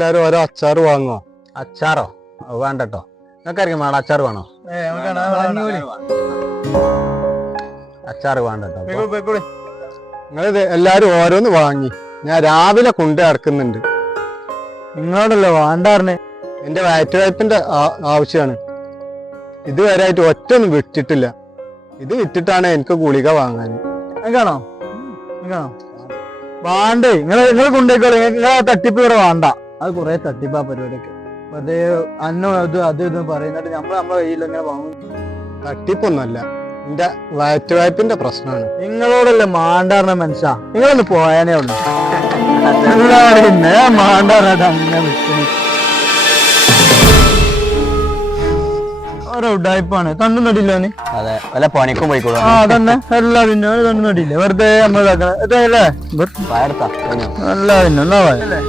എല്ലാരും ഓരോ അച്ചാറ് വാങ്ങോ? അച്ചാറോ വേണ്ടട്ടോ? നിങ്ങൾക്കായിരിക്കും വേണം അച്ചാർ വേണോ? അച്ചാറ് വേണ്ടട്ടോ. നിങ്ങളിത് എല്ലാരും ഓരോന്ന് വാങ്ങി. ഞാൻ രാവിലെ കൊണ്ട് നടക്കുന്നുണ്ട്. നിങ്ങളോടല്ലോ വേണ്ടാറിന്. എന്റെ വയറ്റുവയ്പ്പിന്റെ ആവശ്യമാണ്. ഇതുവരെ ആയിട്ട് ഒറ്റൊന്നും വിട്ടിട്ടില്ല. ഇത് വിറ്റിട്ടാണ് എനിക്ക് ഗുളിക വാങ്ങാൻ. കാണോ വേണ്ടേ? നിങ്ങൾ കൊണ്ടേക്കോളെ. നിങ്ങളെ തട്ടിപ്പ് ഇവിടെ വേണ്ട. അത് കുറെ തട്ടിപ്പാ പരിപാടിയൊക്കെ. വെറുതെ അന്നോ അത് ഇതും പറയുന്നിട്ട് നമ്മളെ കയ്യിൽ എങ്ങനെ വാങ്ങും? തട്ടിപ്പൊന്നുമല്ല, എന്റെ വയറ്റുവയ്പ്പിന്റെ പ്രശ്നമാണ്. നിങ്ങളോടല്ലേ മാണ്ടാറിന മനുഷ്യ. നിങ്ങളൊന്ന് പോയാനേ ഉള്ളു. പിന്നെ മാണ്ടാറിനായിട്ട് അങ്ങനെ നിൽക്കുന്നു. ഓരോ ഉഡായിപ്പാണ്. തണ്ടും നടിയില്ലോന്. അതെ, വല്ല പണിക്കും പോയിക്കോളൂ. ആ തന്നെ എല്ലാ പിന്നെ തണ്ടും നടിയില്ലേ. വെറുതെ നമ്മളല്ലേ എല്ലാ പിന്നെ എന്നാ പോയല്ലേ.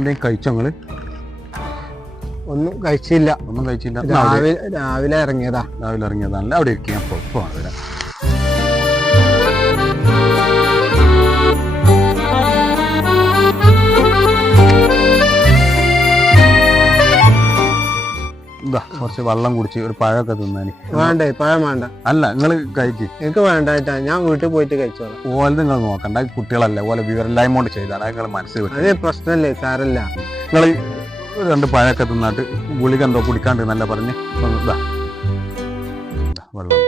എന്തെങ്കിലും കഴിച്ചോ? നിങ്ങള് ഒന്നും കഴിച്ചില്ല. ഒന്നും കഴിച്ചില്ല. രാവിലെ ഇറങ്ങിയതാ. രാവിലെ ഇറങ്ങിയതാണല്ലേ? അവിടെ ഇരിക്കും. ഞാൻ പൊറപ്പാണ് വരാം. ഇതാ കുറച്ച് വെള്ളം കുടിച്ച് ഒരു പഴമൊക്കെ തിന്നാന്. വേണ്ടേ? പഴം വേണ്ട. അല്ല, നിങ്ങള് കഴിക്ക്. എനിക്ക് വേണ്ടായിട്ടാ. ഞാൻ വീട്ടിൽ പോയിട്ട് കഴിച്ചോളാം. ഓല നിങ്ങൾ നോക്കണ്ട. കുട്ടികളല്ല, ഓല വിവരമില്ലായ്മ കൊണ്ട് ചെയ്താണ്. നിങ്ങൾ മനസ്സിൽ അത് പ്രശ്നമല്ലേ? സാരല്ല. നിങ്ങൾ രണ്ട് പഴമൊക്കെ തിന്നിട്ട് ഗുളിക എന്തോ കുടിക്കാണ്ട് എന്നല്ല പറഞ്ഞ് ഇതാ വെള്ളം.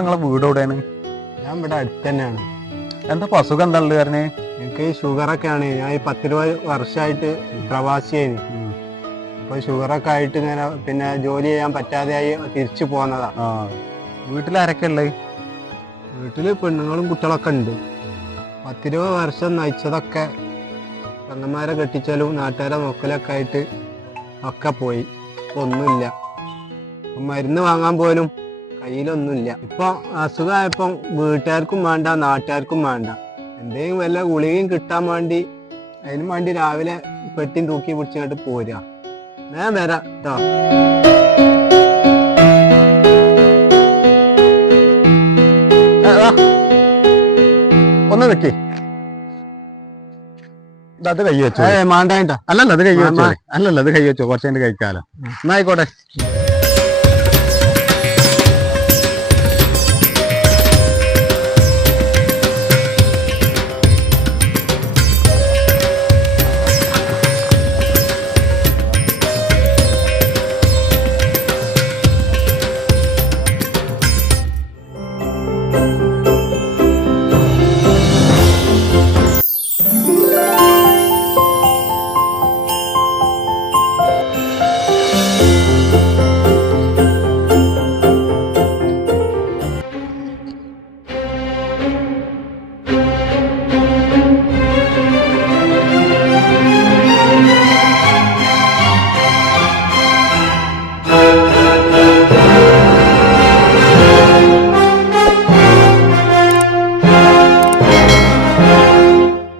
നിങ്ങളെ വീട് എവിടെയാണ്? ഞാൻ ഇവിടെ അടുത്ത് തന്നെയാണ്. എന്താ അസുഖം എന്താ ഉള്ളത്? കാരണം എനിക്ക് ഷുഗറൊക്കെ ആണ്. ഞാൻ 10-20 വർഷമായിട്ട് പ്രവാസിയായിരുന്നു. അപ്പൊ ഷുഗറൊക്കെ ആയിട്ട് ഇങ്ങനെ പിന്നെ ജോലി ചെയ്യാൻ പറ്റാതെയായി തിരിച്ചു പോന്നതാ. വീട്ടിലാരൊക്കെ ഉള്ളത്? വീട്ടില് പെണ്ണുങ്ങളും കുട്ടികളൊക്കെ ഉണ്ട്. 10-20 വർഷം നയിച്ചതൊക്കെ പെണ്ണന്മാരെ കെട്ടിച്ചാലും നാട്ടുകാരെ നോക്കലൊക്കെ ആയിട്ട് ഒക്കെ പോയി. ഇപ്പൊ ഒന്നുമില്ല. മരുന്ന് വാങ്ങാൻ പോലും കയ്യിലൊന്നുമില്ല. ഇപ്പൊ അസുഖമായപ്പോ വീട്ടുകാർക്കും വേണ്ട, നാട്ടുകാർക്കും വേണ്ട. എന്തെങ്കിലും വല്ല ഗുളികയും കിട്ടാൻ വേണ്ടി അതിനും വേണ്ടി രാവിലെ പെട്ടിയും തൂക്കി പിടിച്ചിട്ട് പോരാ. ഞാൻ വരാം കേട്ടോ. ഒന്ന് വെക്കേ. അത് കൈ വെച്ചോ. മാണ്ടായിട്ടാ. അല്ലല്ല, അത് കൈ വെച്ചോ. അല്ലല്ല, അത് കൈ വെച്ചോ. കുറച്ചു കഴിക്കാലോ. എന്നായിക്കോട്ടെ.